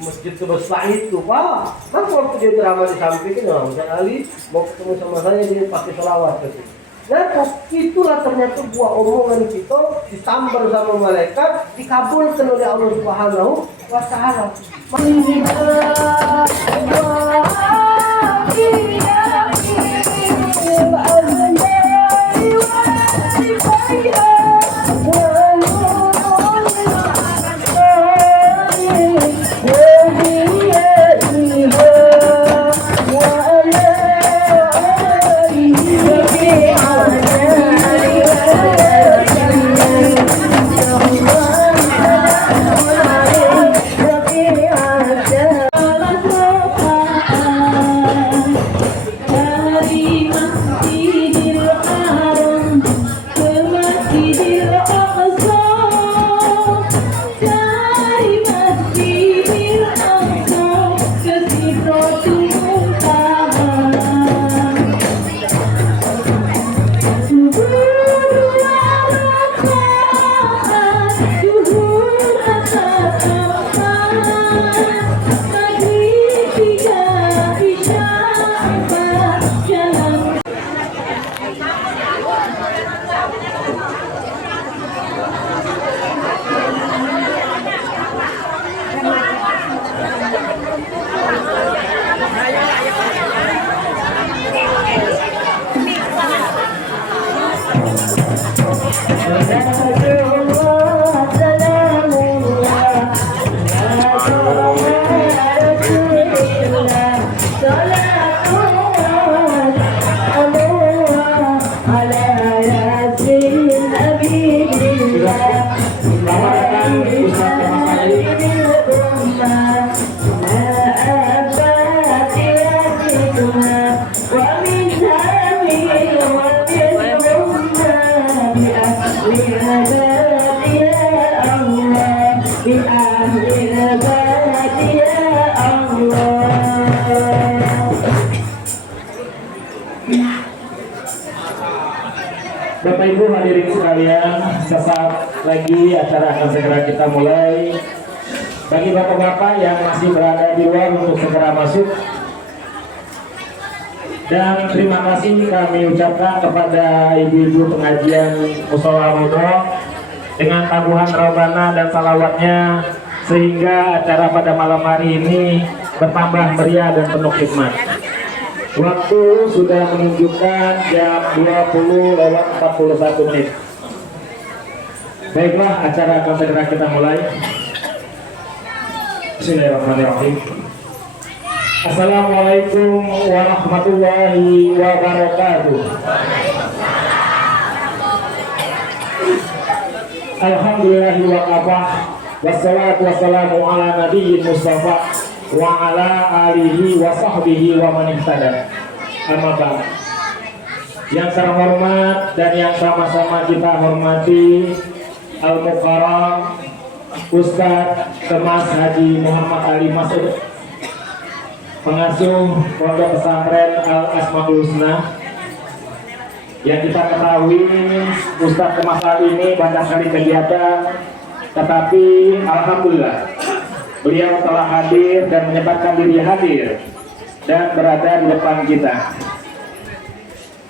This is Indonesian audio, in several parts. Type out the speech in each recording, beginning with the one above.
masjid besar itu, Pak. Kan waktu dia ceramah di samping itu, Ustaz Ali mau ketemu sama saya, dia pakai selawat gitu. Nah, itulah ternyata buah omongan kita disambar sama malaikat, dikabulkan oleh Allah Subhanahu wa Ta'ala. Bapak Ibu hadirin sekalian, sesaat lagi acara akan segera kita mulai. Bagi bapak-bapak yang masih berada di luar untuk segera masuk, dan terima kasih kami ucapkan kepada ibu-ibu pengajian Mushola Rodo dengan tabuhan Rabbana dan salawatnya, sehingga acara pada malam hari ini bertambah meriah dan penuh hikmat. Waktu sudah menunjukkan jam 20:41. Baiklah, acara akan segera kita mulai. Bismillahirrahmanirrahim. Assalamualaikum warahmatullahi wabarakatuh. Alhamdulillahi wa kafah, wassalatu wassalamu ala nabiyyin mustafa wa ala alihi wa sahbihi wa man ihtada. Amma ba'd. Yang terhormat dan yang sama-sama kita hormati Al-Mukarram Ustadz Kemas Haji Muhammad Ali Masud, pengasuh Pondok Pesantren Al-Asmaul Husna. Yang kita ketahui Ustadz Kemas Ali ini banyak sekali kegiatan, tetapi alhamdulillah beliau telah hadir dan menyempatkan diri hadir dan berada di depan kita.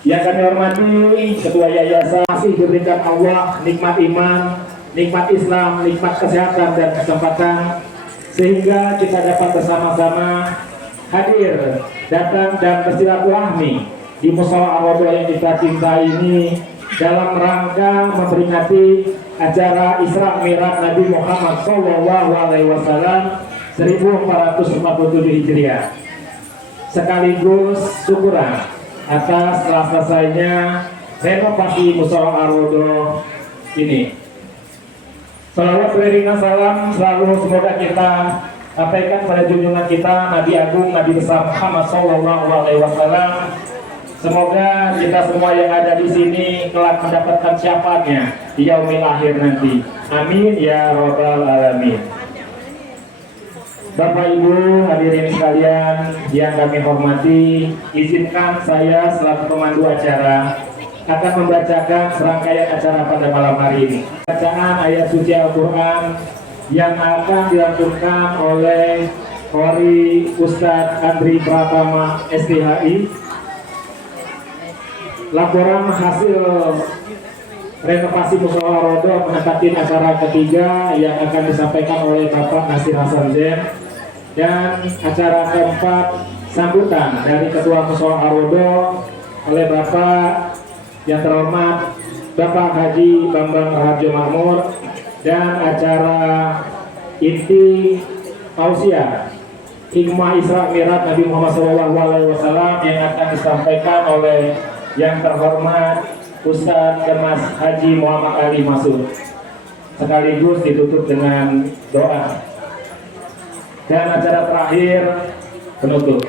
Yang kami hormati Ketua Yayasan, masih diberikan Allah nikmat iman, nikmat Islam, nikmat kesehatan dan kesempatan, sehingga kita dapat bersama-sama hadir, datang dan bersilaturahmi di Mushola Ar-Rodo yang kita cintai ini dalam rangka memperingati acara Isra Mi'raj Nabi Muhammad SAW 1447 Hijriah, sekaligus syukuran atas telah selesainya renovasi Mushola Ar-Rodo ini. Salawat beriringan salam selalu semoga kita sampaikan pada junjungan kita Nabi Agung Nabi besar Muhammad SAW. Semoga kita semua yang ada di sini kelak mendapatkan syafaatnya di yaumil akhir nanti. Amin ya rabbal alamin. Bapak Ibu hadirin sekalian yang kami hormati, izinkan saya selaku pemandu acara akan membacakan serangkaian acara pada malam hari ini. Bacaan ayat suci Al-Quran yang akan dilakukan oleh Qori Ustadz Andri Pratama STHI. Laporan hasil renovasi Musola Rodo mendekati acara ketiga yang akan disampaikan oleh Bapak Nasir Hasan Zen, dan acara keempat sambutan dari Ketua Musola Rodo oleh Bapak yang terhormat Bapak Haji Bambang Raharjo Makmur, dan acara inti tausiah Hikmah Isra Mi'raj Nabi Muhammad SAW yang akan disampaikan oleh yang terhormat Ustadz Kemas Haji Muhammad Ali Masud, sekaligus ditutup dengan doa, dan acara terakhir penutup.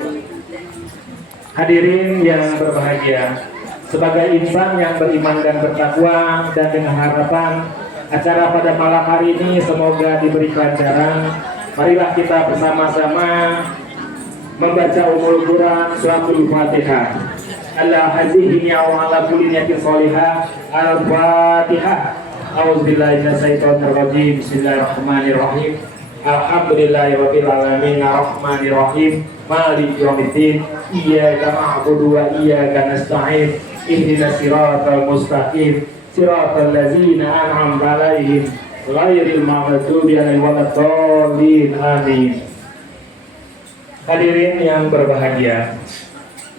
Hadirin yang berbahagia, sebagai insan yang beriman dan bertakwa, dan dengan harapan acara pada malam hari ini semoga diberi kelancaran, marilah kita bersama-sama membaca Ummul Quran suratul Fatihah. Allah hazihni wa ala kulli niyatin sholihah. Al-Fatihah. A'udzubillahi minasyaitonir rajim. Bismillahirrahmanirrahim. Alhamdulillahirabbil alamin arrahmanir rahim maliki yaumiddin iyyaka na'budu wa iyyaka nasta'in ihdinas siratal mustaqim siratal ladzina an'amta 'alaihim ghairil maghdubi 'alaihim waladdallin amin. Hadirin yang berbahagia,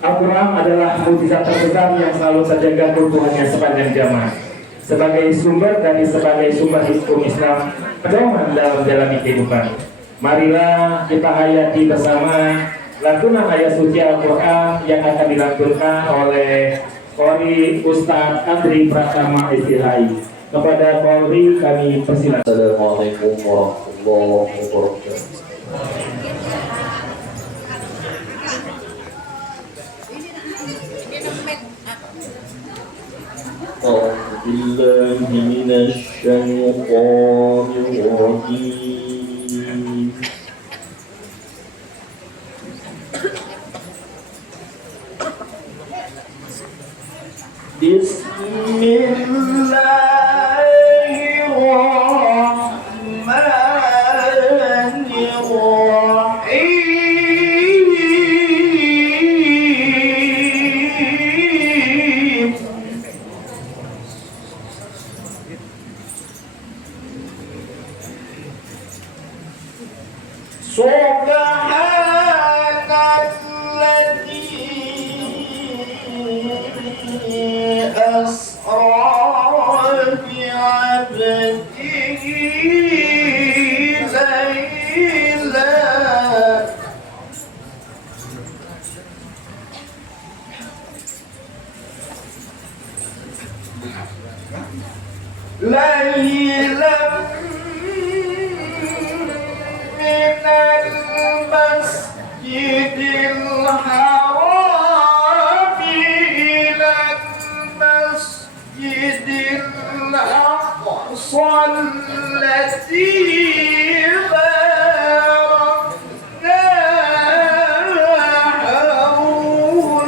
Al-Quran adalah mukjizat terbesar yang selalu terjaga keutuhannya sepanjang zaman, sebagai sumber hukum Islam, pedoman dalam menjalani kehidupan. Marilah kita hayati bersama lantunan ayat suci Al-Quran yang akan dilantunkan oleh Qori Ustadz Andri Pratama STHI. Kepada Qori kami persilakan. Assalamualaikum warahmatullahi wabarakatuh. أعوذ بالله من الشيطان الرجيم. بسم الله الرحمن الرحيم. Subhanalladzi asra bi'abdihi laylan من المسجد الحرام إلى المسجد الأقصى الذي باركنا حوله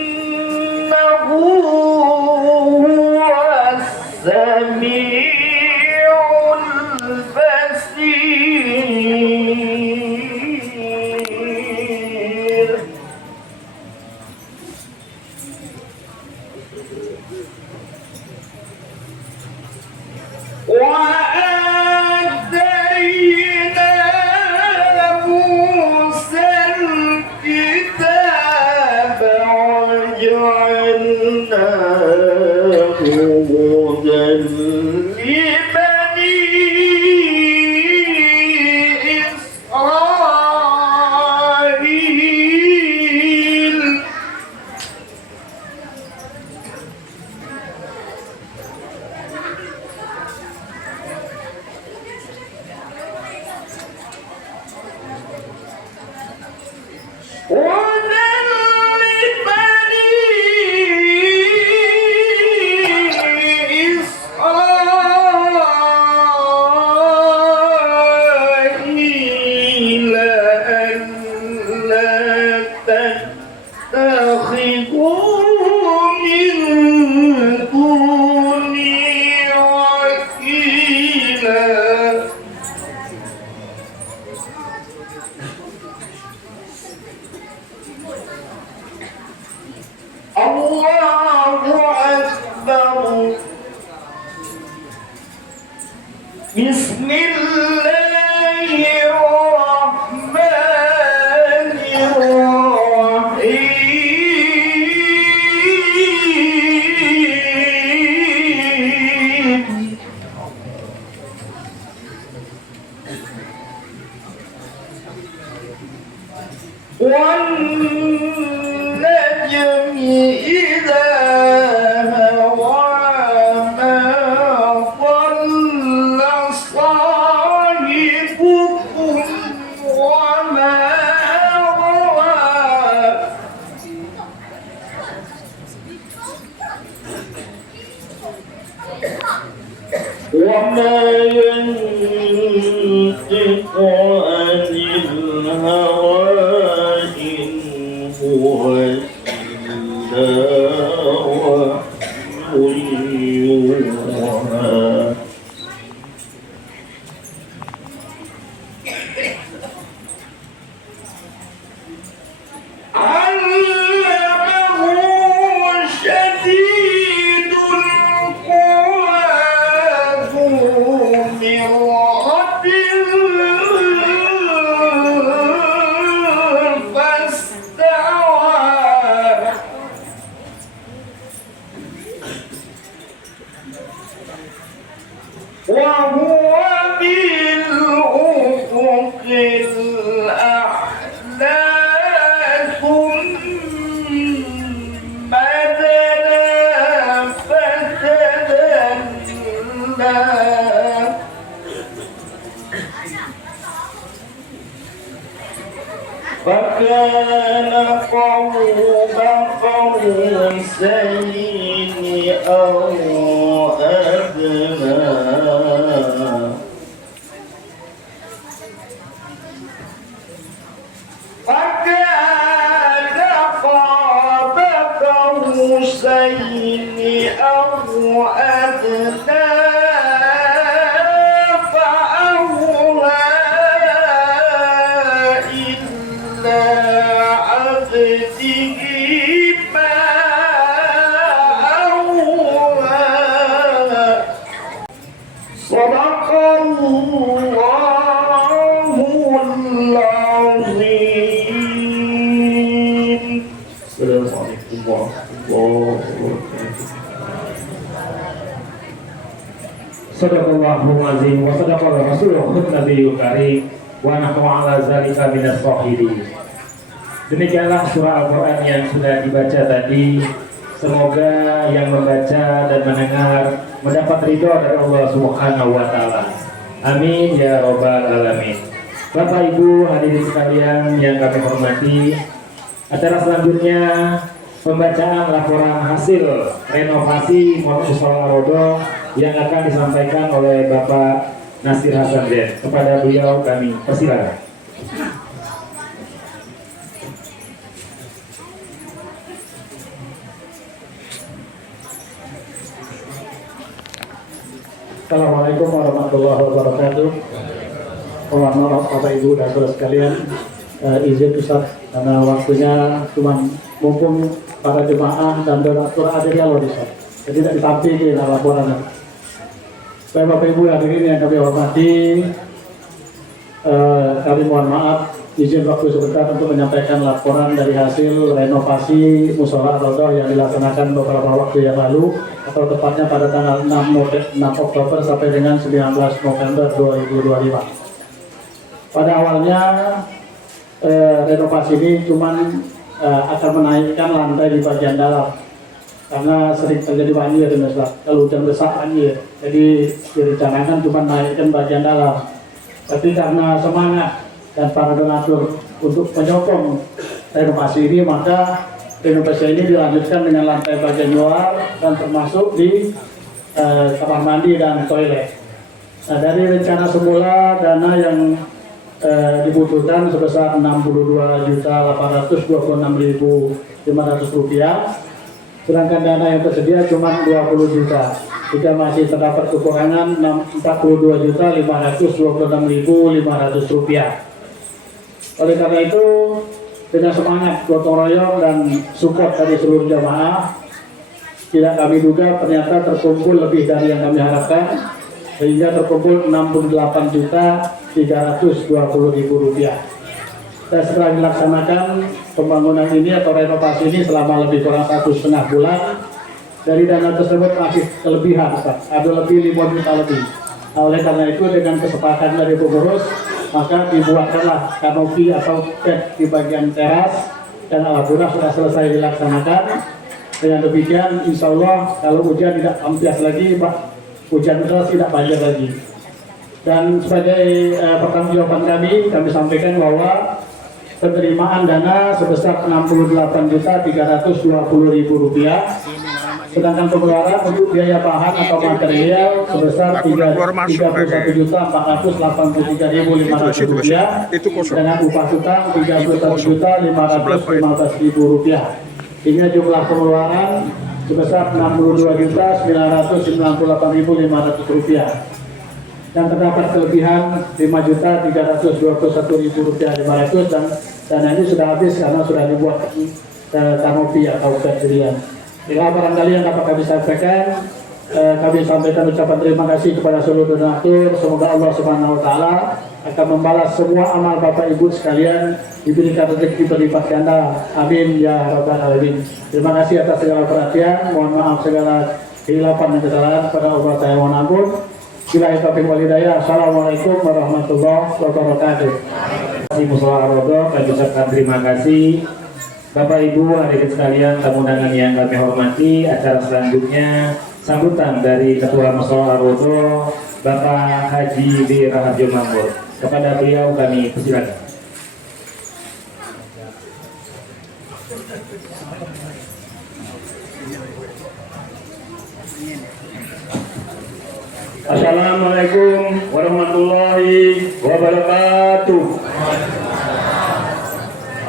إنه هو السميع البصير. وآتينا موسى الكتاب وجعلناه هدى لبني إسرائيل. من دوني وكيلا الله أكبر بسم الله الرحمن الرحيم والنجم إذا هوى ما ضل صاحبكم وما غوى وما ينطق عن الهوى إن هو إلا وحي يوحى علمه شديد القوى ذو مرة فاستوى وهو بالأفق الأعلى ثم دنا فتدلى فكان قوم قوسين أو أدنى فكان قاب قوسين أو أدنى فأوحى إلى عبده ما أوحى صدق الله العظيم. السلام عليكم ورحمة الله وبركاته. Sadaqallahul azim wa sadaqallahu rasuluhu nabiyul karim wa nahnu ala zalika minas shahidin. Demikianlah surah Al-Quran yang sudah dibaca tadi. Semoga yang membaca dan mendengar mendapat ridho dari Allah Subhanahu wa taala. Amin ya rabbal alamin. Bapak Ibu hadirin sekalian yang kami hormati, acara selanjutnya pembacaan laporan hasil renovasi Musola Rodo yang akan disampaikan oleh Bapak Nasir Hasan Den. Kepada beliau kami persilakan. Assalamualaikum warahmatullahi wabarakatuh. Mohon maaf Bapak Ibu dan saudara sekalian, izin Ustaz karena waktunya cuma mumpung para jemaah dan donatur hadirnya loh Ustaz. Jadi tidak ditampilkan laporannya. Baik Bapak Ibu hadirin yang kami hormati, kami mohon maaf izin waktu sebentar untuk menyampaikan laporan dari hasil renovasi Musola Rodoh yang dilaksanakan beberapa waktu yang lalu, atau tepatnya pada tanggal 6 Oktober sampai dengan 19 November 2025. Pada awalnya renovasi ini cuman akan menaikkan lantai di bagian dalam karena sering terjadi banjir, kalau hujan besar banjir, jadi direncanakan cuma naikkan bagian dalam. Tapi karena semangat dan para donatur untuk menyokong renovasi ini, maka renovasi ini dilanjutkan dengan lantai bagian luar dan termasuk di kamar mandi dan toilet. Nah, dari rencana semula dana yang dibutuhkan sebesar Rp62.826.500. Sedangkan dana yang tersedia cuma 20 juta. Jika masih terdapat kekurangan Rp42.526.500. Oleh karena itu, dengan semangat gotong royong dan support dari seluruh jamaah, tidak kami duga ternyata terkumpul lebih dari yang kami harapkan, sehingga terkumpul Rp63.320.000. Dan setelah dilaksanakan pembangunan ini atau renovasi ini selama lebih kurang 1,5 bulan, dari dana tersebut masih kelebihan, ada lebih 5 juta lebih. Nah, oleh karena itu dengan kesepakatan dari pengurus, maka dibuatkanlah kanopi atau cat di bagian teras, dan alhamdulillah sudah selesai dilaksanakan. Dengan demikian, insya Allah kalau hujan tidak ambias lagi, hujan deras tidak banjir lagi. Dan sebagai pertanggungjawaban kami sampaikan bahwa penerimaan dana sebesar Rp68.320.000, sedangkan pengeluaran untuk biaya bahan atau material sebesar Rp31.483.500 dengan upah tukang Rp31.515.000. Hingga jumlah pengeluaran sebesar Rp62.998.500 dan terdapat kelebihan Rp5.321.500 dan dana ini sudah habis karena sudah dibuat kanopi atau pendirian. Bila barangkali yang dapat kami sampaikan, kami sampaikan ucapan terima kasih kepada seluruh donatur. Semoga Allah Subhanahu Wa Taala akan membalas semua amal Bapak Ibu sekalian, diberikan rezeki berlipat ganda. Amin ya rabbal alamin. Terima kasih atas segala perhatian. Mohon maaf segala kehilapan dan kesalahan. Pada Allah saya mohon ampun. Billahi taufiq wal hidayah. Assalamualaikum warahmatullahi wabarakatuh. Mushola Ar-Raudhah, kami ucapkan terima kasih. Bapak Ibu hadirin sekalian, tamu undangan yang kami hormati, acara selanjutnya sambutan dari Ketua Mushola Ar-Raudhah, Bapak Haji B. Raharjo Mambor. Kepada beliau kami persilakan. Assalamualaikum warahmatullahi wabarakatuh.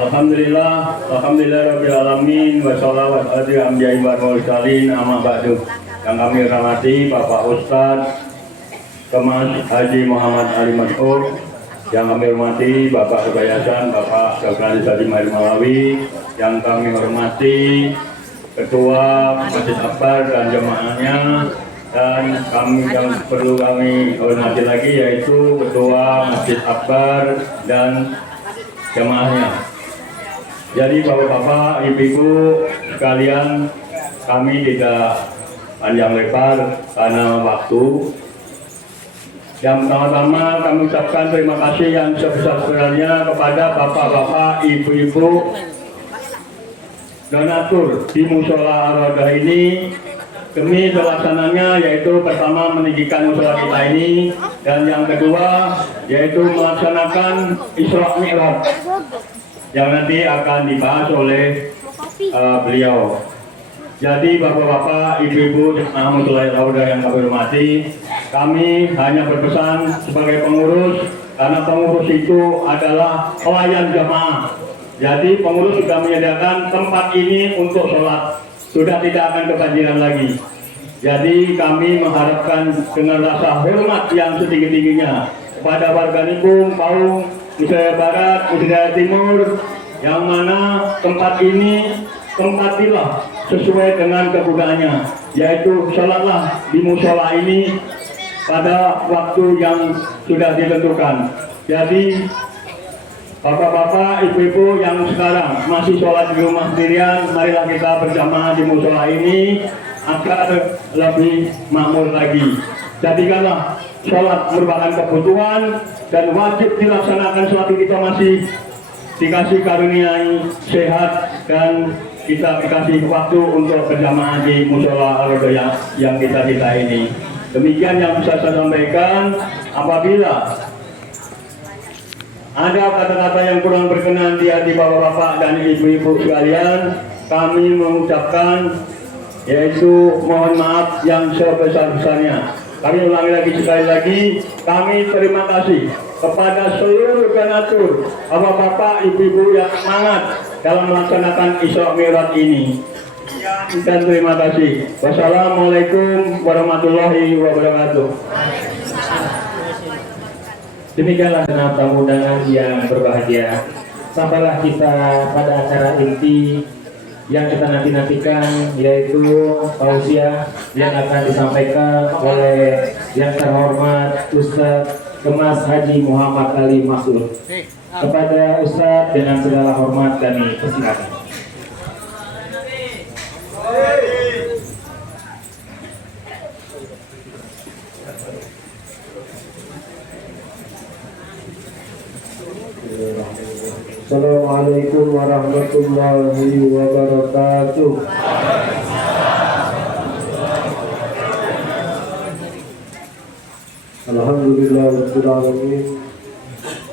Alhamdulillah rabbil alamin wa sholawat ala anbiya'i wal mursalin amma ba'du. Yang kami hormati Bapak Ustadz Kemas Haji Muhammad Ali Mas'ud, yang kami hormati Bapak Kebayasan Bapak Dr. Haji Mahir Malawi, yang kami hormati Ketua Masjid Akbar dan jemaahnya, dan kami yang perlu kami hormati lagi yaitu Ketua Masjid Akbar dan jemaahnya. Jadi bapak-bapak, ibu-ibu sekalian, kami tidak panjang lebar karena waktu. Yang pertama-tama kami ucapkan terima kasih yang sebesar-besarnya kepada bapak-bapak, ibu-ibu donatur di Mushola Ar-Raudhah ini demi terlaksananya, yaitu pertama meninggikan mushola kita ini, dan yang kedua yaitu melaksanakan Isra Mi'raj yang nanti akan dibahas oleh beliau. Jadi bapak-bapak, ibu-ibu jemaah Mushola Ar-Raudhah yang kami hormati, kami hanya berpesan sebagai pengurus, karena pengurus itu adalah pelayan jemaah. Jadi pengurus sudah menyediakan tempat ini untuk sholat, sudah tidak akan kebanjiran lagi. Jadi kami mengharapkan dengan rasa hormat yang setinggi-tingginya kepada warga Ninggung, Paung, Nusa Barat, Nusa Timur, yang mana tempat ini tempatilah sesuai dengan kegunaannya, yaitu sholatlah di musola ini pada waktu yang sudah ditentukan. Jadi bapak-bapak, ibu-ibu yang sekarang masih sholat di rumah sendirian, marilah kita berjamaah di musola ini agar lebih makmur lagi. Jadikanlah sholat merupakan kebutuhan dan wajib dilaksanakan selagi kita masih dikasih karuniai sehat dan kita dikasih waktu untuk berjamaah di musola Ar-Raudhah yang kita ini. Demikian yang bisa saya sampaikan. Apabila ada kata-kata yang kurang berkenan di hati bapak-bapak dan ibu-ibu sekalian, kami mengucapkan yaitu mohon maaf yang sebesar-besarnya. Kami ulangi lagi sekali lagi, kami terima kasih kepada seluruh donatur, bapak-bapak, ibu-ibu yang semangat dalam melaksanakan Isra Mi'raj ini. Dan terima kasih. Wassalamualaikum warahmatullahi wabarakatuh. Demikianlah tamu undangan yang berbahagia. Sampailah kita pada acara inti yang kita nantikan, yaitu tausiah yang akan disampaikan oleh yang terhormat Ustadz Kemas Haji Muhammad Ali Masud. Kepada Ustadz dengan segala hormat kami persilakan. Assalamualaikum warahmatullahi wabarakatuh. Alhamdulillah rabbil alamin.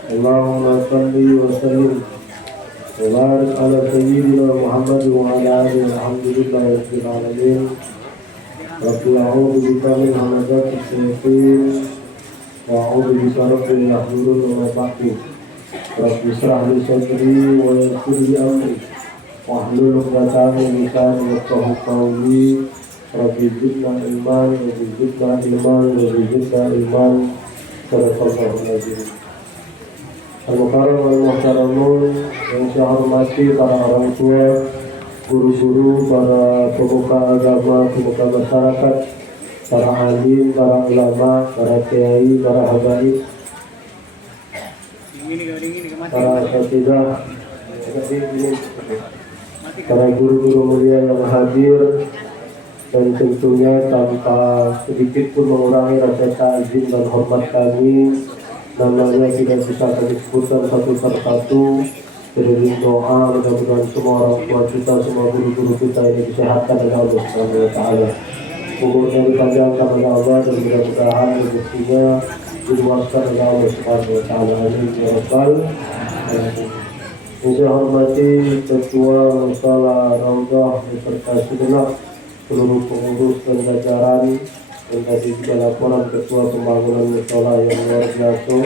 Allahumma shalli wa sallim wa barik ala sayyidina Muhammad wa ala alihi alhamdulillah rabbil alamin. Rabbil a'udzu bika min hamazati syaitan wa a'udzu bika rabbil yahdurun wa ba'du. Rabbi shrah li sadri wa yassir li amri wahlul 'uqdatam min lisani yafqahu qawli. Rabbi zidna ilman wa zidna ilman wa zidna ilman. Sadaqallahul azim. Al-Mukarram wal Muhtaramun, yang saya hormati para orang tua, guru-guru, para pemuka agama, pemuka masyarakat, para alim, para ulama, para kiai, para habaib, para asatidzah, para guru-guru mulia yang hadir, dan tentunya tanpa sedikit pun mengurangi rasa ta'zim dan hormat kami, namanya tidak bisa kami sebutkan satu persatu. Beriring doa, mudah-mudahan semua orang tua kita, semua guru-guru kita ini disehatkan oleh Allah Subhanahu wa Ta'ala, umurnya dipanjangkan oleh Allah, dan mudah-mudahan rezekinya diluaskan oleh Allah Subhanahu wa Ta'ala. Amin ya rabbal alamin. Yang saya hormati Ketua Musola Raudhah beserta segenap seluruh pengurus dan jajaran, dan tadi juga laporan Ketua Pembangunan Musola yang luar biasa,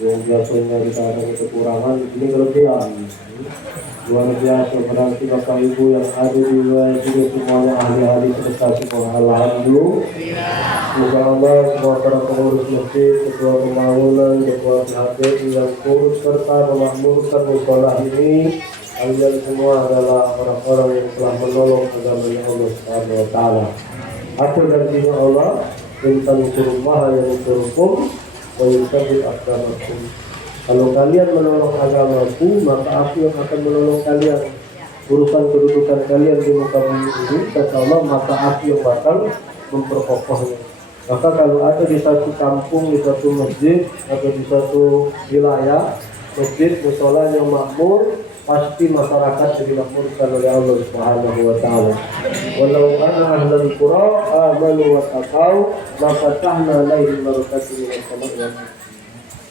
yang biasanya kita ada kekurangan, ini kelebihan luar biasa. Berarti Bapak Ibu yang ada di wilayah juga semuanya ahli-ahli sedekah semua. Alhamdulillah. Semoga Allah semua para pengurus masjid, Ketua Pembangunan, Ketua PHBI yang turut serta memakmurkan musola ini, kalian semua adalah orang-orang yang telah menolong agamanya Allah Subhanahu wa Ta'ala. Aku dan diri Allah tentang surumah yang surukum wa yusabit akdamakum. Kalau kalian menolong agamaku, maka aku yang akan menolong kalian. Urusan kedudukan kalian di muka bumi ini, kata Allah, maka aku yang bakal memperkokohnya. Maka kalau ada di satu kampung, di satu masjid, atau di satu wilayah, masjid, musola yang makmur, pasti masyarakat dimakmurkan oleh Allah Subhanahu wa Ta'ala. Walau kana ahlul qura amanu wa taqaw la fatahna alaihim barakatin minas sama'i wal ardh.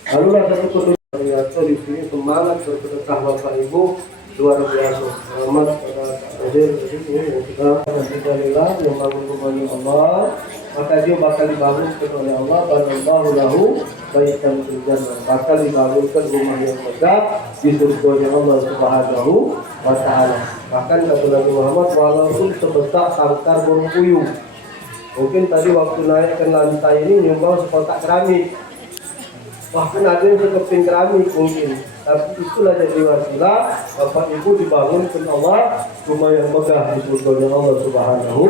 Lalulah satu kedua di sini semangat bersedekah Bapak Ibu luar biasa. Selamat pada hadir di sini yang sudah alhamdulillah yang bangun rumahnya Allah, maka dia bakal dibangunkan oleh Allah, banallahu lahu baitan fil jannah, bakal dibangunkan rumah yang megah di surga Allah Subhanahu wa Ta'ala. Bahkan kata Nabi Muhammad, walaupun sebesar sangkar burung puyuh. Mungkin tadi waktu naik ke lantai ini nyumbang sekotak keramik, bahkan ada yang sekeping keramik mungkin. Tapi itulah jadi wasilah Bapak Ibu dibangunkan Allah rumah yang megah di surga Allah Subhanahu.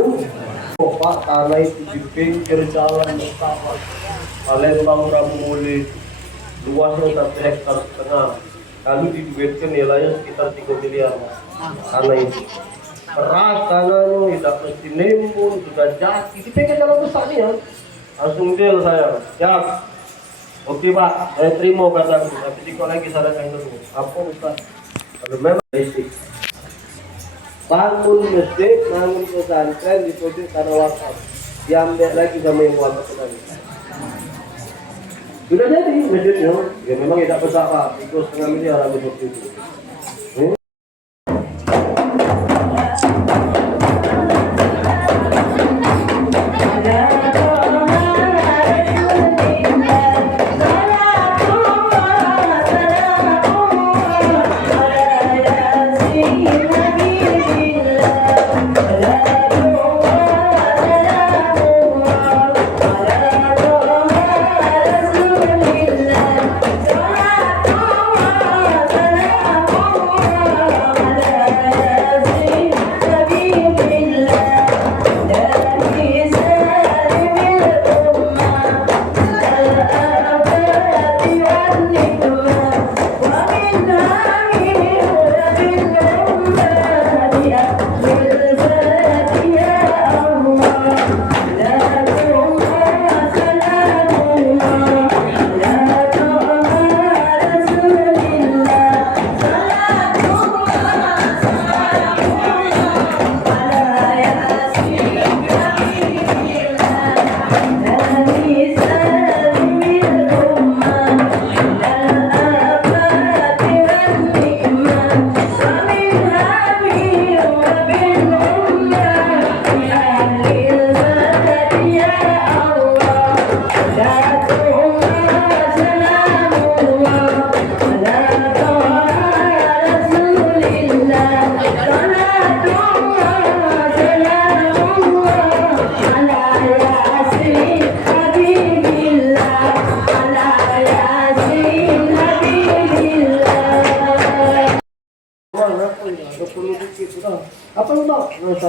Pak tanah itu di pinggir jalan utama Palembang Rabu Muli, luasnya 1,5 hektar. Kami diduitkan nilainya sekitar 3 miliar tanah itu. Keras tanahnya, tidak mesti nembun, sudah jati di pinggir jalan besar nih ya. Langsung deal saya, siap. Oke Pak, saya terima kataku, tapi dikot lagi sarankan dulu. Apa Ustaz? Kalau memang basic, bangun masjid, bangun pesantren di pojok tanah wakaf, diambil lagi sama yang wakaf tadi. Sudah jadi masjidnya, ya memang tidak besar Pak, itu 1,5 miliar habis waktu itu.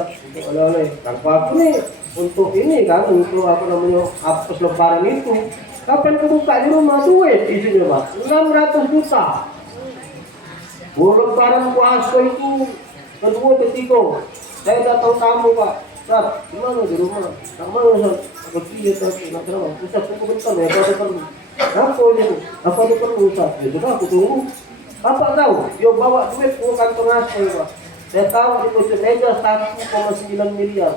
Ustaz untuk oleh-oleh. Tanpa aku nih untuk ini kan, untuk apa namanya hapus lebaran itu. Kapan kebuka di rumah duit isinya Pak? 600 juta. Lebaran puasa itu kedua ketiga. Saya datang tamu Pak. Ustaz, gimana di rumah? Tak mau Ustaz. Aku pilih Ustaz, nak kenapa? Ustaz, tunggu bentar ya, apa ada perlu? Apa ini? Apa ada perlu Ustaz? Ya sudah, aku tunggu. Bapak tahu, dia bawa duit ke kantong asal Pak. Saya tahu di pojok meja 1,9 miliar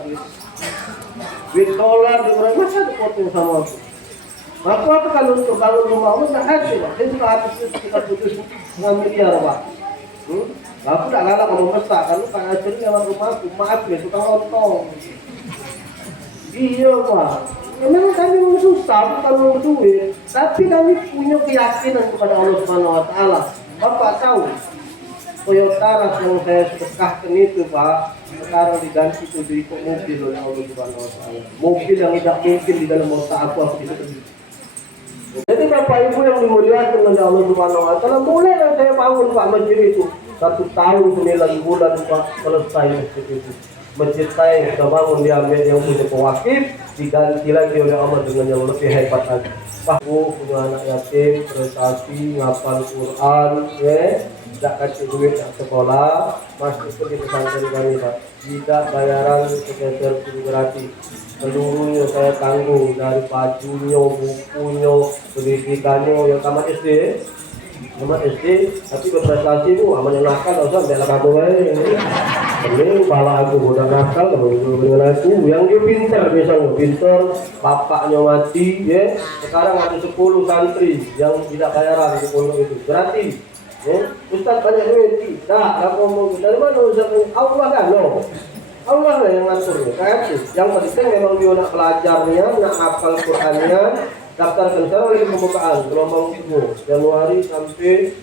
duit dolar di orang masa dipotong sama aku. Apa kalau untuk bangun rumah aku tak ada Pak. Saya sudah habis sekitar 7,5 miliar Pak. Aku tak galak mau masak kan Pak Aceh lewat rumahku. Maaf ya tukang lontong. Iya Pak. Memang kami susah bukan mau duit, tapi kami punya keyakinan kepada Allah Subhanahu Wa Taala. Bapak tahu Toyota Rush yang saya sedekahkan itu Pak sekarang diganti 7 ikut mobil oleh Allah Subhanahu Wa Taala. Mobil yang tidak mungkin di dalam otak aku bisa beli. Jadi Bapak Ibu yang dimuliakan oleh Allah Subhanahu Wa Taala, mulai saya bangun Pak masjid itu 1 tahun 9 bulan Pak selesai masjid itu. Masjid saya yang kita bangun diambil yang punya pewakif, diganti lagi oleh Allah dengan yang lebih hebat lagi. Pak punya anak yatim, prestasi, ngapal Quran, tidak kasih duit ke sekolah, masuk ke pesantren kami Pak. Tidak bayaran sekitar gratis. Seluruhnya saya tanggung dari bajunya, bukunya, pendidikannya yang tamat SD. Tamat SD, tapi berprestasi itu aman yang nakal, tak usah bela kamu ini kepala aku udah nakal, dengan aku yang dia pintar misalnya, pintar, bapaknya mati, ya. Sekarang ada 10 santri yang tidak bayaran di pondok itu, gratis. Ya. Ustaz banyak duit, dah, aku ngomong dari mana Ustaz? Allah kan, no. Allah lah yang ngaturnya, kayak itu. Yang penting memang dia nak belajarnya, nak hafal Qurannya, daftarkan sekarang lagi pembukaan gelombang 1 Januari sampai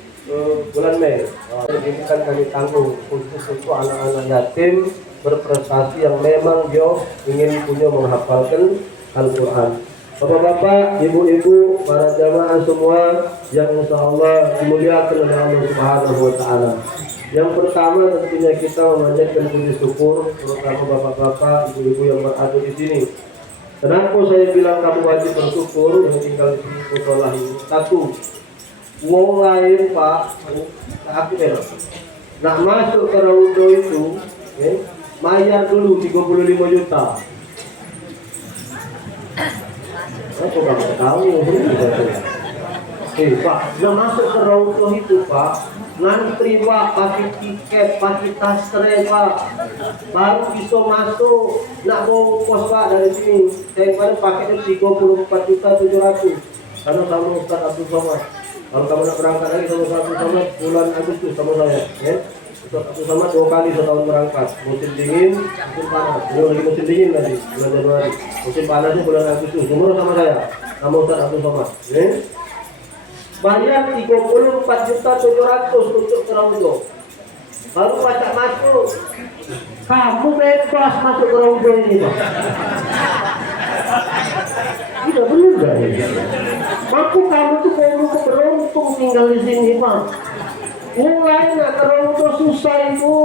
bulan Mei. Ini kan kami tanggung khusus untuk anak-anak yatim berprestasi yang memang dia ingin punya menghafalkan Al-Quran. Bapak-bapak, ibu-ibu, para jamaah semua yang insya Allah dimuliakan oleh Allah Subhanahu Wa Taala. Yang pertama tentunya kita memanjatkan puji syukur terutama bapak-bapak, ibu-ibu yang berada di sini. Kenapa saya bilang kamu wajib bersyukur yang tinggal di musola ini? Satu, wong lain Pak, aku nak masuk ke Raudo itu, bayar dulu 35 juta. Aku kamu tahu Pak, nak masuk ke Raudo itu Pak, ngantri Pak, pakai tiket, pakai tas Pak, baru bisa masuk. Nak bawa pos Pak dari sini, saya kemarin pakai 34.700.000 karena sama Ustaz Abdul Somad. Kalau kamu nak berangkat lagi sama Ustaz Abdul Somad bulan Agustus sama saya, ya. Ustaz Abdul Somad 2 kali setahun berangkat, musim dingin, musim panas. Ini lagi musim dingin tadi, bulan Januari. Musim panasnya bulan Agustus, semua sama saya, sama Ustaz Abdul Somad, ya. Bayar 34.700.000 untuk Raudo. Baru pajak masuk. Kamu bebas masuk ke Raudo ini Pak. Tidak benar gak ya? Mampu kamu tuh perlu beruntung tinggal di sini Pak. Mulai nak ke Raudo susah Ibu,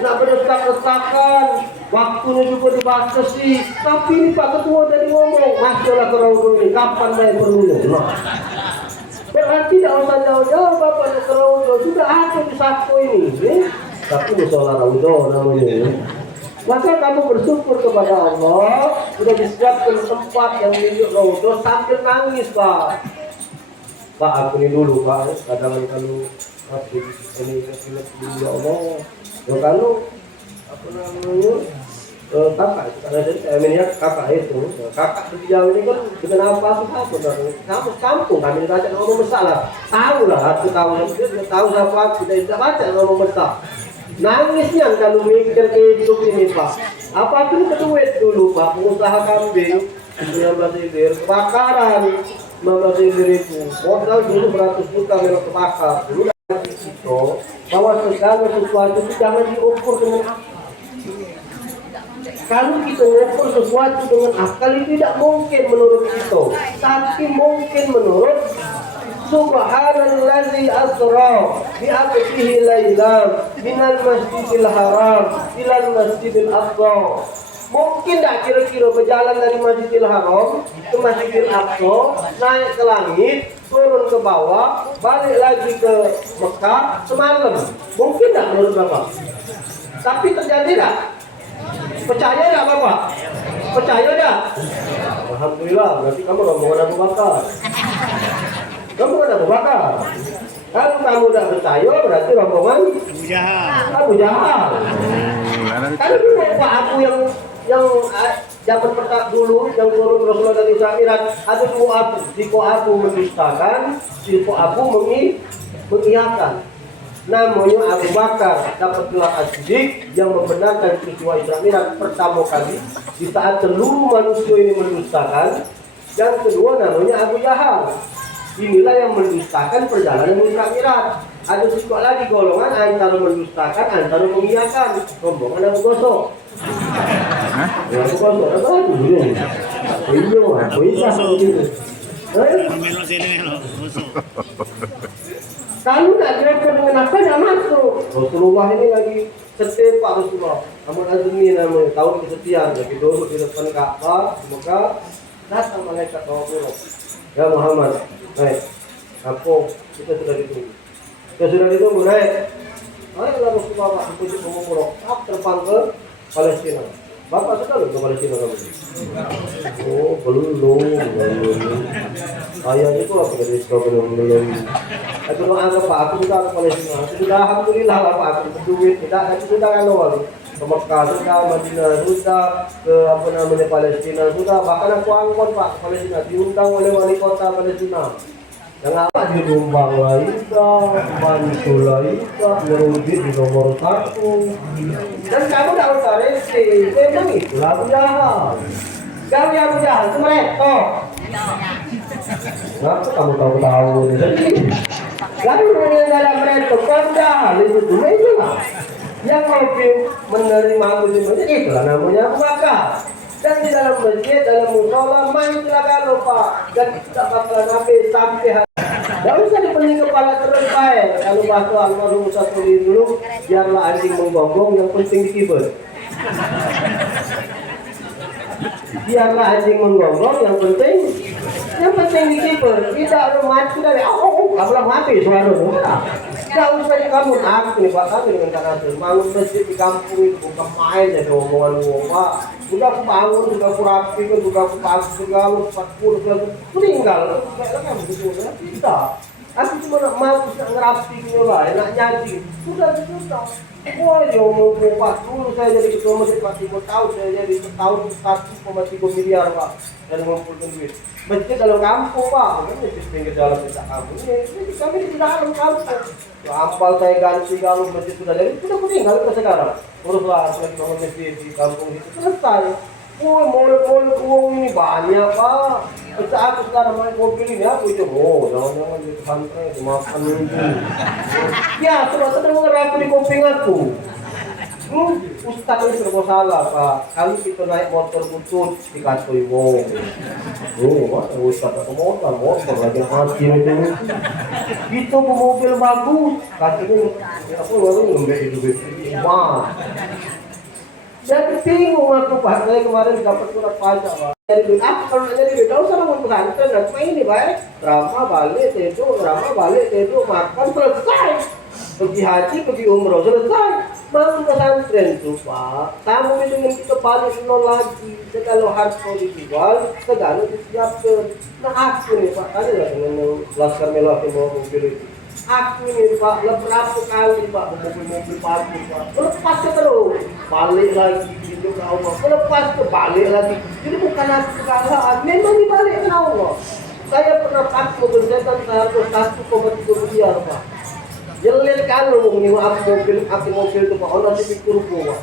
nak berdesak-desakan, waktunya juga dibatasi. Tapi ini Pak Ketua tadi ngomong, masuklah ke Raudo ini, kapan saya perlunya? Berarti tidak usah jauh-jauh Bapak nak ke Raudo, sudah ada di Sako ini, tapi musola Raudo namanya. Maka kamu bersyukur kepada Allah sudah disiapkan tempat yang milik Raudo sambil nangis Pak. Pak aku ini dulu Pak, kadang kalau ini ya Allah, ya kalau apa namanya kakak itu karena saya melihat kakak itu sejauh ini kan dengan apa kamu kampung kami baca ngomong besar lah, tahu lah aku tahu siapa tidak baca ngomong besar. Nangisnya kalau mikir hidup ini Pak. Apa itu duit dulu Pak, pengusaha kambing 19 ilir, kebakaran 19 ilir itu, modal dulu 100 juta memang kebakar. Dulu itu bahwa segala sesuatu itu jangan diukur dengan akal. Kalau kita mengukur sesuatu dengan akal itu tidak mungkin menurut kita, tapi mungkin menurut Subhanallazi asra bi abdihi lailan minal masjidil haram ilal masjidil aqsa. Mungkin tak kira-kira berjalan dari Masjidil Haram ke Masjidil Aqsa, naik ke langit, turun ke bawah, balik lagi ke Mekah semalam. Mungkin tak menurut Bapak? Tapi terjadi tak? Percaya tak Bapak? Percaya tak? Alhamdulillah, berarti kamu rombongan Abu Bakar. Kamu kan Abu Bakar. Kalau kamu tak percaya, berarti rombongan Abu Jahal. Kalau dulu Pak Abu yang zaman pertama dulu yang turun Rasulullah dari Mi'raj, ada dua Abu. Si Abu mendustakan, si Abu mengiyakan. Namanya Abu Bakar dapat gelar As-Siddiq yang membenarkan peristiwa Isra Mi'raj pertama kali di saat seluruh manusia ini mendustakan. Yang kedua namanya Abu Jahal. Inilah yang mendustakan perjalanan Isra Mi'raj. Ada sikap lagi golongan antara mendustakan antara mengiyakan. Rombongan Abu Gosok. Ya, Abu Gosok apa itu? Kalau tak direkod dengan apa tak masuk. Rasulullah ini lagi setia Pak Rasulullah. Amun Azmi namanya, tahun kesetiaan. Jadi duduk di depan Ka'bah, maka datang malaikat bawa buruk. Ya Muhammad, naik. Apa? Kita sudah ditunggu. Kita sudah ditunggu, naik. Naiklah Rasulullah Pak, pujuk bawa buruk. Terbang ke Palestina. Bapak sudah ke Palestina kamu? Oh, belum. Ayah itu apa dari belum. Aku mau anggap Pak, aku sudah ke Palestina. Sudah alhamdulillah lah Pak, aku berduit. Aku sudah kan awal. Ke Mekah, sudah Madinah, sudah ke apa namanya Palestina, sudah bahkan aku angkot Pak ke Palestina, diundang oleh wali kota Palestina. Yang apa dilumbang lagi, bantu lagi, ngerudit di nomor 1. Dan kamu tak usah rese, memang itulah Abu Jahal. Kami Abu Jahal itu mereka. Kenapa kamu tahu-tahu? Lalu yang dalam mereka Abu Jahal itu lah. Yang mau menerima muslim itulah namanya Abu Bakar. Dan di dalam masjid, dalam musola, main silakan Pak. Dan tidak bakalan habis sampai hari. Tidak usah dipening kepala terus baik. Kalau batu almarhum Ustaz Tuli dulu, biarlah anjing menggonggong, yang penting dikibur. Biarlah anjing menggonggong, yang penting dikibur. Tidak ada mati dari belum mati suara tidak usah di kamu aku nih Pak, kami dengan cara bangun masjid di kampung itu bukan main jadi omongan Pak. Sudah aku bangun, sudah aku rapikan, sudah aku pasang segala 40 sudah meninggal. Kayak kan begitu ya? Tidak. Aku cuma mau ngerapinya Pak, enak nyaji. Sudah. Wah, dia ngomong Pak, dulu saya jadi ketua masjid Pak, 3 tahun saya jadi setahun 1,3 miliar Pak, dan ngumpulkan duit. Masjid dalam kampung Pak, bukan masjid pinggir jalan tidak kampung. Ini kami di dalam kampung. Ya, ampal saya ganti kalau masjid sudah jadi, sudah meninggal ke sekarang. Uruslah lagi bangun masjid di kampung itu selesai. Wah, mall uang ini banyak Pak. Saat aku sekarang main mobil ini aku itu, jangan-jangan di pesantren dimakan ini. Ya, sudah mengerti di kuping aku. Ustaz itu serba salah Pak. Kalau kita naik motor butut dikasih wong. Ustaz atau motor lagi mati itu. Itu mobil bagus. Kasihnya aku baru ngembek itu wah. Jadi bingung aku Pak. Saya kemarin dapat surat pajak Pak. Jadi duit apa kalau jadi duit tahu sama mau pesantren dan cuma ini baik. Drama balik tidur makan selesai. Pergi haji, pergi umroh selesai. Mau pesantren tuh Pak, kamu dengan kita balik nol lagi. Kalau harus mau dijual, segala disiapkan. Nah aku nih Pak, tadi lah dengan Laskar Merah mau mobil itu. Aku nih Pak, berapa kali Pak mobil bagus Pak. Lepas ke terus, balik lagi gitu ke Allah. Lepas ke balik lagi. Jadi bukan aku kesalahan, memang dibalik ke Allah. Saya pernah pakai mobil setan seharga 1,3 miliar Pak. Jelir kalau mau aku mobil itu Pak, orang sih turbo Pak.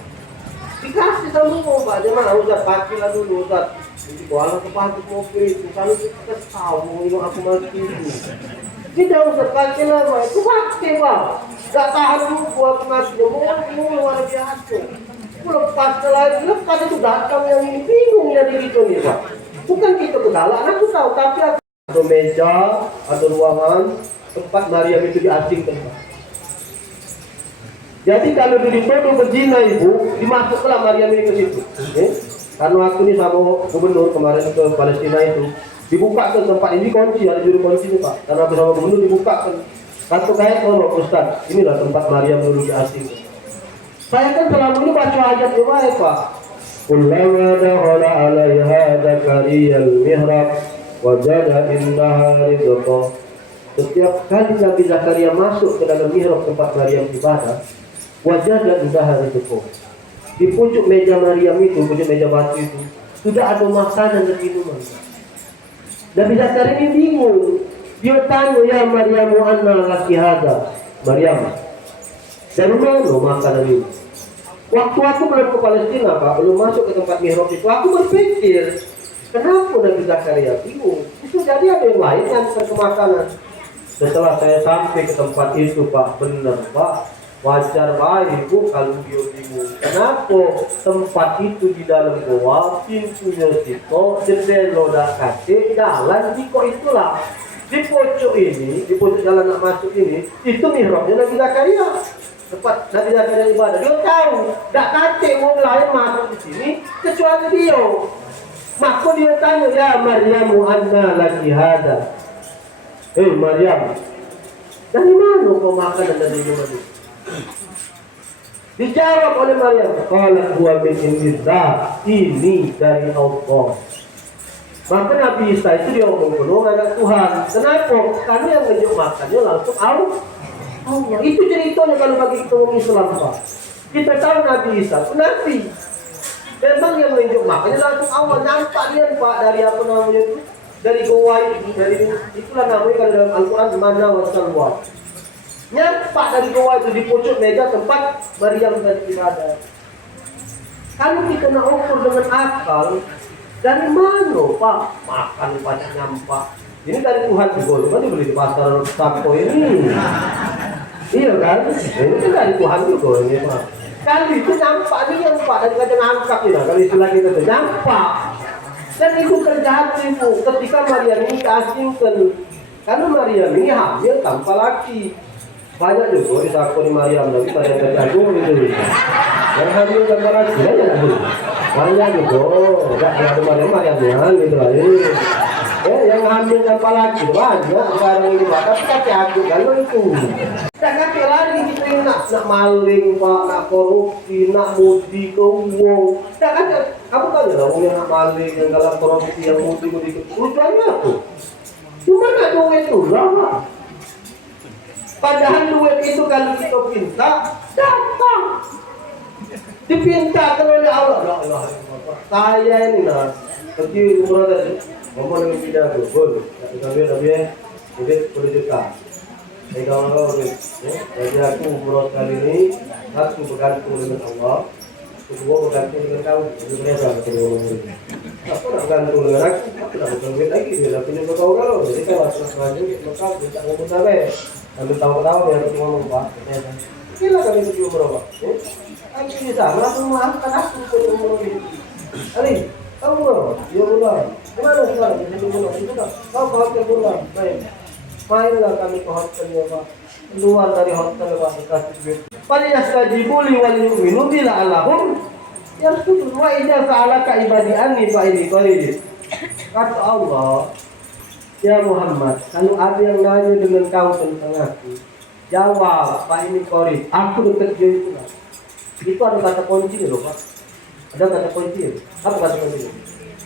Dikasih sama Pak, dia mana Ustaz pakai lah dulu Ustaz. Jadi kalau aku pakai mobil itu, kalau kita tahu ini aku mati itu. Tidak Ustaz pakai lah Pak, itu pakai Pak. Gak tahan dulu buat masnya, mau luar biasa. Aku lepas itu datang yang ini bingung jadi gitu nih Pak. Bukan kita kedalaan, aku tahu tapi aku atau meja atau ruangan tempat Maryam itu diasingkan. Jadi kalau dituduh berzina ibu, dimasuklah Maryam ini ke situ. Karena aku ini sama gubernur kemarin ke Palestina itu, dibuka ke tempat ini kunci, ada juru kunci ini Pak. Karena bersama gubernur dibuka kan. Satu kayak Ustaz, inilah tempat Maryam dulu diasingkan. Saya kan selama ini baca ayat ini baik Pak. Kullama dakhala 'alaiha Zakariya al-mihrab wajada indaha rizqa. Setiap kali Nabi Zakaria masuk ke dalam mihrab tempat Maryam ibadah, wajada indaha rizqa. Di pucuk meja Maryam itu, pucuk meja batu itu, sudah ada makanan dan minuman. Nabi Zakaria ini bingung. Dia tanya, ya Maryam, anna laki hada. Maryam, dari mana makanan ini? Waktu aku belum ke Palestina Pak, belum masuk ke tempat mihrab itu, aku berpikir, kenapa Nabi Zakaria bingung? Itu jadi ada yang lain yang ke makanan. Setelah saya sampai ke tempat itu Pak, benar Pak, wajar baik Bu kalau dia bingung. Kenapa tempat itu di dalam goa, pintunya situ, jendela dah kasih, jalan di kok itulah. Di pojok ini, di pojok jalan nak masuk ini, itu mihrabnya Nabi Zakaria. Tempat Nabi Zakaria ibadah. Dia tahu, tak kacik orang lain masuk di sini kecuali dia. Maka dia tanya, ya Maryam, anna laki hada. Maryam, dari mana kau makan dan dari mana? Dijawab oleh Maryam, qalat huwa min indillah, ini dari Allah. Maka Nabi Isa itu dia ngomong anak Tuhan. Kenapa? Karena yang ngejok makannya langsung Allah. Itu ceritanya kalau bagi kita orang Islam Pak. Kita tahu Nabi Isa itu Nabi. Memang yang menunjuk makanya langsung awal nampak dia Pak dari apa namanya itu, dari goa itu, dari itulah namanya kalau dalam Al-Quran mana wasalwa. Nyampak dari goa itu di pucuk meja tempat Maryam dan ibadah. Kalau kita nak ukur dengan akal, dari mana Pak makan banyak nyampak? Ini dari Tuhan juga, kan dibeli di pasar Sako ini. Iya kan? Ini kan dari Tuhan juga ini Pak. Kali itu nampak nih yang Pak dari kata ngangkat ya, kalau istilah kita itu nampak. Dan itu terjadi itu ketika Maryam ini diasingkan. Karena Maryam ini hamil tanpa laki. Banyak juga di Sako di Maryam, tapi pada yang terjago gitu. Yang hamil tanpa laki banyak juga. Banyak juga. Enggak ada Maryam gitu lah. Yang hamil tanpa laki banyak sekarang ini Pak, tapi kaki aku kalau itu tak kaki lagi kita yang nak maling Pak, nak korupsi, nak mudi ke uang. Tak kan kamu tanya lah yang nak maling, yang dalam korupsi, yang mudi ke tujuannya apa? Cuma nak duit itu lah Pak. Padahal duit itu kalau kita pinta datang, dipintakan oleh Allah. Ya Allah, saya ini lah pergi umrah tadi. Ngomong dengan bidan tu, boleh. Tak ambil duit 10 juta. Saya kawan-kawan duit. Jadi aku umrah kali ini, satu bergantung dengan Allah, kedua bergantung dengan kau. Jadi berapa kita ngomong ini? Aku nak bergantung dengan aku nak bukan duit lagi. Dia punya kau kalau. Jadi kalau selanjutnya maka kita ngomong sampai. Ambil tahu-tahu dia harus ngomong Pak. Kira kami pergi umrah Pak. Aku bisa, aku maafkan aku untuk umrah ini. Ali, kamu umrah? Dia umrah. Kemana sekarang? Jadi bulan itu dah. Kau ke hotel bulan. Baik. Mainlah kami ke hotelnya Pak. Keluar dari hotel Pak. Dikasih duit. Falyastajibu li wal yu'minu bila Allahum yarshudun wa idza sa'alaka ibadi anni fa inni qarib. Kata Allah, ya Muhammad, kalau ada yang nanya dengan kau tentang aku, jawab, Pak ini qarib. Aku dekat dia itu lah. Itu ada kata kunci loh Pak. Ada kata kunci. Apa kata kunci?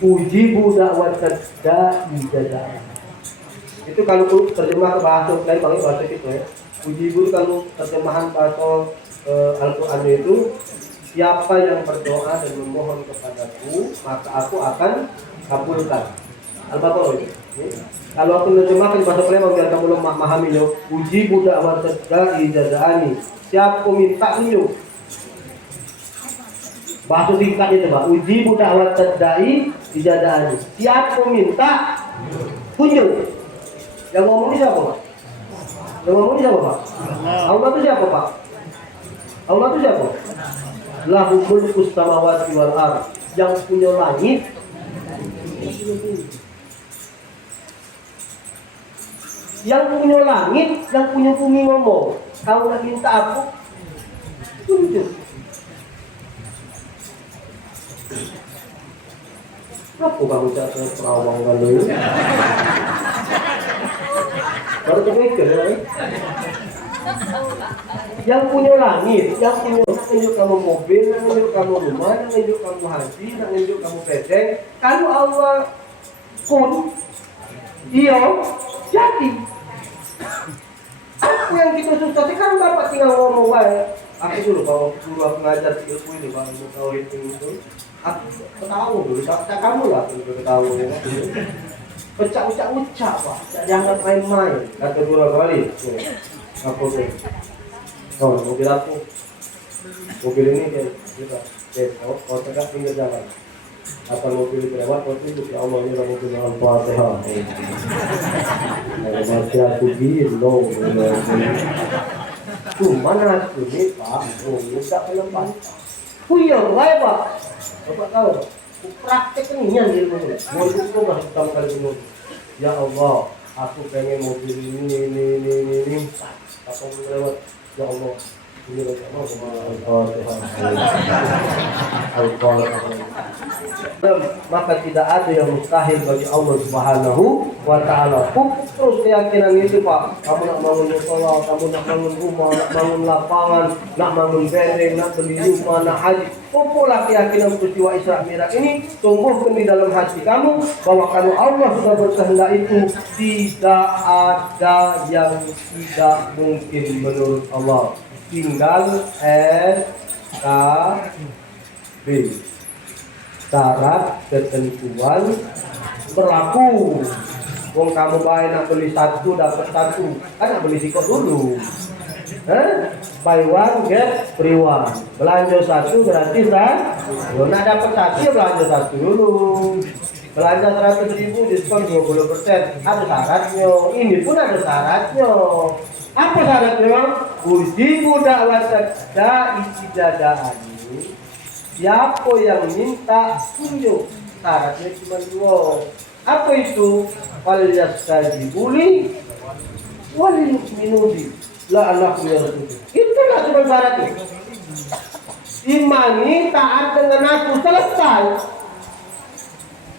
Ujibu da'watad da'i jazaa. Itu kalau terjemah ke bahasa lain pakai bahasa gitu ya. Ujibu kalau terjemahan bahasa Al-Qur'an itu, siapa yang berdoa dan memohon kepadaku, maka aku akan kabulkan. Al-Baqarah itu. Kalau aku terjemahkan bahasa Palembang biar kamu memahami yo. Ujibu da'watad da'i jazaani. Siapa minta niyo? Bahasa singkatnya itu Pak. Ujibu da'watad da'i ijadani. Siapa minta kunjung. Yang ngomong ini siapa Pak? Yang ngomong ini siapa Pak? Allah itu siapa Pak? Allah itu siapa? Lahu mulkus samawati wal ardh. Yang punya langit. yang punya langit, yang punya bumi ngomong, kamu nak minta apa? Tunjuk. Apa kamu cakap perawang kalau ini? Baru kepikir ya? Yang punya langit, yang punya nunjuk kamu mobil, nunjuk kamu rumah, nunjuk kamu haji, nunjuk kamu pedeng. Kalau Allah kun, iya, jadi. Aku yang kita susah sih kan bapak tinggal ngomong wae. Aku dulu kalau guru aku ngajar di ilmu ini bang, mau tahu itu. Aku ketahu dulu, tak kamu lah ketahu ya. Ucap pak, jangan main-main. Kata guru kali, aku tuh. Oh, mobil aku, mobil ini kau tegak pinggir jalan. Apa mobil itu lewat, kau tunduk ya Allah ini mobil Al-Fatihah. Masih aku bilang, mana aku ni pak, tak pelempat. Puyeng, baik pak. Bapak tahu, praktek ni yang dia mau. Mau itu bah pertama kali dulu. Ya Allah, aku pengen mobil ini. Apa boleh lewat? Ya Allah, ini baca Allah maka tidak ada yang mustahil bagi Allah Subhanahu wa Ta'ala. Terus keyakinan itu pak, kamu nak bangun musola, kamu nak bangun rumah, nak bangun lapangan, nak bangun benteng, nak beli rumah, nak haji, kumpullah keyakinan peristiwa Isra Mi'raj ini, tumbuhkan di dalam hati kamu bahwa kalau Allah sudah berkehendak itu tidak ada yang tidak mungkin menurut Allah. Tinggal SKB, syarat ketentuan berlaku. Wong kamu baik nak beli satu dapat satu, kan nak beli sikot dulu. Buy one get free one. Belanja satu gratis kan? Lo nak dapat satu ya belanja satu dulu. Belanja 100.000 diskon 20%. Ada syaratnya. Ini pun ada syaratnya. Apa syaratnya? Ujibu da'wat da'i ijada'ani. Siapa yang minta tunjuk. Syaratnya cuma 2. Apa itu? Wal yastajibuli wal yu'minudi la'allahum yarshudun. Itulah cuma syaratnya. Imani taat dengan aku, selesai.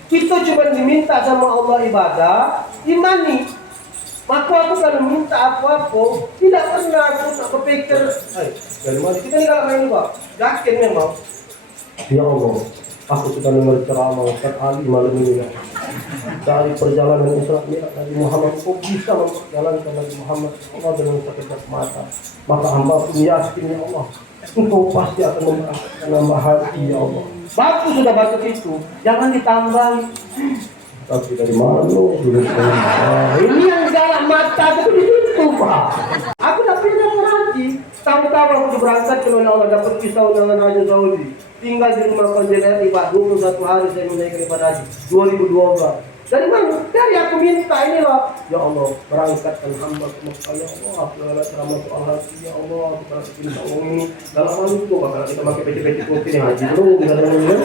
Kita cuma diminta sama Allah ibadah, imani. Maka aku kalau minta apa-apa, tidak pernah aku tak berpikir, dari mana kita tidak main pak, yakin memang. Ya Allah, aku sudah dengar ceramah Ustaz Ali malam ini. Dari perjalanan Isra Mi'raj Nabi Muhammad, kok bisa memperjalankan Nabi Muhammad Allah dengan sekejap mata. Maka hamba pun yakin ya Allah, Engkau pasti akan menambah hati ya Allah. Bagus sudah bagus itu, jangan ditambahi. Tapi dari mana lo? Ini yang galak mata itu di situ pak. Aku dah pernah ngaji. Tahu-tahu aku berangkat ke mana Allah dapat pisau dengan Raja Saudi. Tinggal di rumah konjener pak 21 hari saya menaikkan ibadah haji 2012. Dari mana? Dari aku minta inilah. Ya Allah, berangkatkan hamba ke Mekah ya Allah. Apabila ceramah soal haji ya Allah, kita kita ngomong ini dalam hal itu bakal kita pakai peci-peci putih nih haji dulu kita ngomongnya.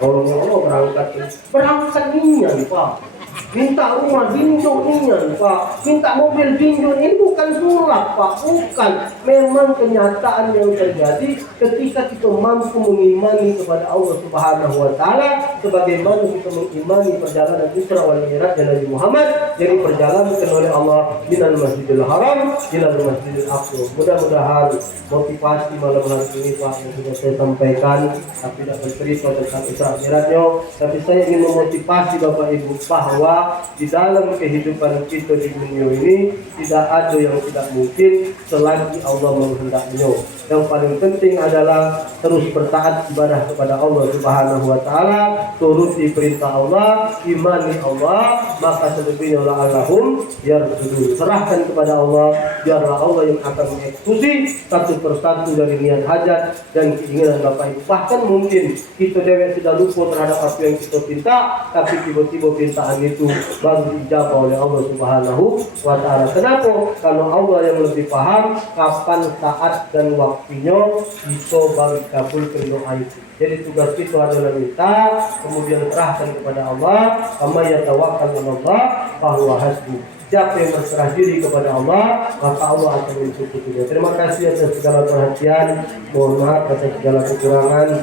Tolong ya Allah berangkat niat pak. Minta rumah dinjo niat pak. Minta mobil dinjo ini bukan sulap pak, bukan. Memang kenyataan yang terjadi ketika kita mampu mengimani kepada Allah Subhanahu wa Ta'ala sebagaimana kita mengimani perjalanan Isra wal Mi'raj Nabi Muhammad yang diperjalankan oleh Allah minal Masjidil Haram ila Masjidil Aqsa. Mudah-mudahan motivasi malam hari ini Pak yang sudah saya sampaikan, tapi tidak bercerita tentang Isra Mi'rajnya, tapi saya ingin memotivasi Bapak Ibu bahwa di dalam kehidupan kita di dunia ini tidak ada yang tidak mungkin selagi Allah menghendaknya. Yang paling penting adalah terus bertaat ibadah kepada Allah Subhanahu wa Ta'ala, turuti perintah Allah, imani Allah, maka selebihnya la'allahum yarshudun. Serahkan kepada Allah, biarlah Allah yang akan mengeksekusi satu persatu dari niat hajat dan keinginan Bapak Ibu. Bahkan mungkin kita dewek sudah lupa terhadap apa yang kita minta, tapi tiba-tiba pintaan itu baru dijawab oleh Allah Subhanahu wa Ta'ala. Kenapa? Kalau Allah yang lebih paham kapan saat dan waktunya kita baru kabulkan doa itu. Jadi tugas kita adalah minta, kemudian serahkan kepada Allah. Amma yatawakkal 'ala Allah fa huwa hasbuh. siapa yang berserah diri kepada Allah, maka Allah akan mencukupinya. Terima kasih atas segala perhatian. Mohon maaf atas segala kekurangan.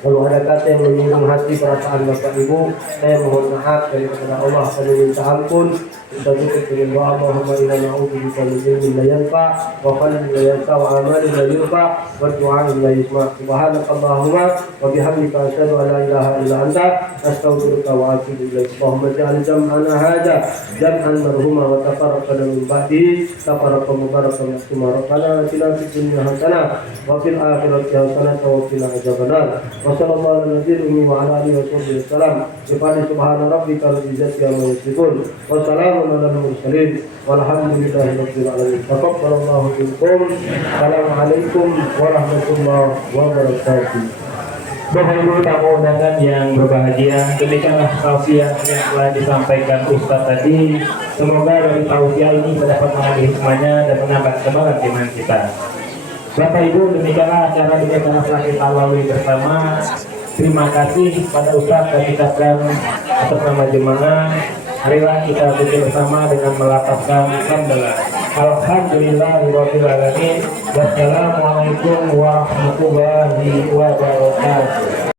Kalau ada kata yang menyinggung hati perasaan Bapak Ibu, saya mohon maaf daripada Allah. Kami minta ampun. Kita tutup dengan doa Allahumma inna na'udzubika min ilmin la yanfa wa qalbin la yanfa wa amalin la yurfa wa du'ain la yusma. Subhanakallahumma wa bihamdika asyhadu an la ilaha illa anta astaghfiruka wa atubu ilaik. Allahumma ja'al jam'ana hadza jam'an marhuma wa tafarraqna min ba'di tafarraqan mubarakan maksuma. Rabbana atina fid dunya hasanah wa fil akhirati hasanah wa qina adzabannar. Wa sallallahu ala nabiyina wa ala alihi wa sahbihi wasallam. Subhana rabbika rabbil izzati amma yasifun. Wa salamun ala al-mursalin walhamdulillahi rabbil alamin. Taqabbalallahu minkum. Assalamualaikum warahmatullahi wabarakatuh. Bapak Ibu tamu undangan yang berbahagia, demikianlah tausiah yang telah disampaikan Ustaz tadi. Semoga dari tausiah ini mendapat mengambil hikmahnya dan menambah semangat iman kita. Bapak Ibu, demikianlah acara ini telah kita lalui bersama. Terima kasih pada Ustaz dan ucapkan atas nama jemaah. Marilah kita puji bersama dengan melafazkan Alhamdulillahirabbil alamin. Wassalamualaikum warahmatullahi wabarakatuh.